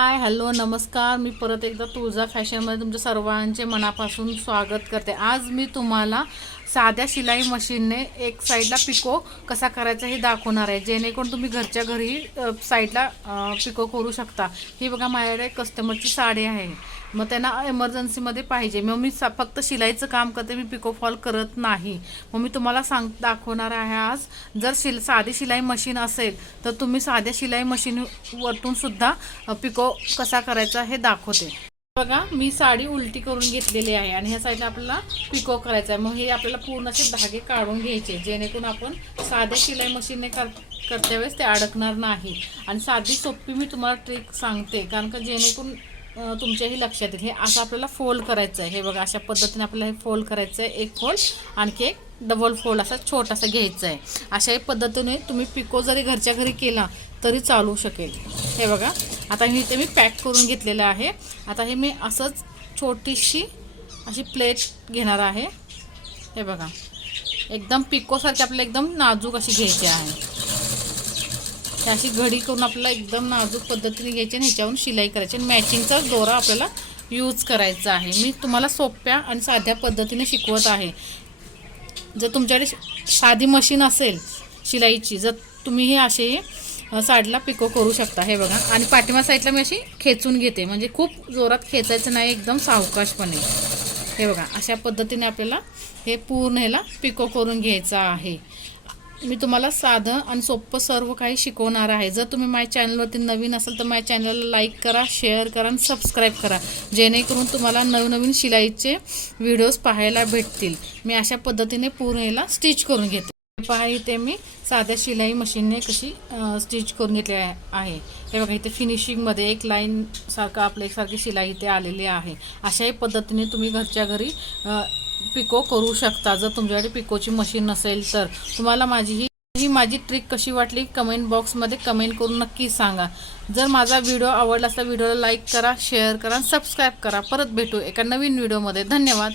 Hi hello नमस्कार. मी परत एकदा तुळजा फॅशनमध्ये तुमच्या सर्वांचे मनापासून स्वागत करते. आज मी तुम्हाला साध्या शिलाई मशीनने एक साईडला पिको कसा करायचा हे दाखवणार आहे. जेणेकरून तुम्ही घरच्या घरी साईडला पिको करू शकता. ही बघा माझ्याकडे कस्टमरची साडी आहे. मग त्यांना एमर्जन्सीमध्ये पाहिजे. मग मी सा- फक्त शिलाईचं काम करते मी पिको फॉल करत नाही. मग मी तुम्हाला सांग दाखवणार आहे आज. जर शिल साधी शिलाई मशीन असेल तर तुम्ही साध्या शिलाई मशीनवरतून सुद्धा पिको कसा करायचा हे दाखवते. बघा मी साडी उलटी करून घेतलेली आहे आणि ह्या साईडला आपल्याला पिको करायचा आहे. मग हे आपल्याला पूर्ण असे धागे काढून घ्यायचे जेणेकरून आपण साध्या शिलाई मशीनने कर करत्या वेळेस ते अडकणार नाही. आणि साधी सोपी मी तुम्हाला ट्रिक सांगते कारण का जेणेकरून तुमच्याही लक्षात येईल. हे असं आपल्याला फोल्ड करायचं आहे हे बघा अशा पद्धतीने आपल्याला हे फोल्ड करायचं आहे एक फोल्ड आणखी एक डबल फोल्ड असा छोटासा घ्यायचा आहे अशाही पद्धतीने तुम्ही पिको जरी घरच्या घरी केला तरी चालू शकेल. हे बघा आता मी इथे मी पॅक करून घेतलेलं आहे. आता हे मी असंच छोटीशी अशी प्लेट घेणार आहे. हे बघा एकदम पिकोसारखी आपल्याला एकदम नाजूक अशी घ्यायची आहे. अशी घडी करून आपल्याला एकदम नाजूक पद्धतीने घ्यायची आणि ह्याच्यावरून शिलाई करायची. आणि मॅचिंगचाच दोरा आपल्याला यूज करायचा आहे. मी तुम्हाला सोप्या आणि साध्या पद्धतीने शिकवत आहे. जर तुमच्याकडे साधी मशीन असेल शिलाईची जर तुम्ही हे असे साडला पिको करू शकता. हे बघा. आणि पाठिमा साईडला मी अशी खेचून घेते. म्हणजे खूप जोरात खेचायचं नाही एकदम सावकाशपणे. हे बघा. अशा पद्धतीने आपल्याला हे पूर्ण ह्याला पिको करून घ्यायचं आहे. मी तुम्हाला साधं आणि सोपं सर्व काही शिकवणार आहे. जर तुम्ही माझ्या चॅनलवरती नवीन असाल तर माझ्या चॅनलला लाईक करा शेअर करा आणि सबस्क्राईब करा. जेणेकरून तुम्हाला नवनवीन शिलाईचे व्हिडिओज पाहायला भेटतील. मी अशा पद्धतीने पूर्ण याला स्टिच करून घेते. पहा इथे मी साध्या शिलाई मशीनने कशी स्टिच करून घेतली आहे. हे बघा इथे फिनिशिंगमध्ये एक लाईन सारखं आपल्या एकसारखी शिलाई इथे आलेली आहे. अशाही पद्धतीने तुम्ही घरच्या घरी पिको करू शकता. जर तुमच्याकडे पिकोची मशीन नसेल तर. तुम्हाला माझी ही ही माझी ट्रिक कशी वाटली? कमेंट बॉक्समध्ये कमेंट करून नक्की सांगा. जर माझा व्हिडिओ आवडला असता व्हिडिओला लाईक करा शेअर करा सबस्क्राईब करा. परत भेटू एका नवीन व्हिडिओमध्ये धन्यवाद.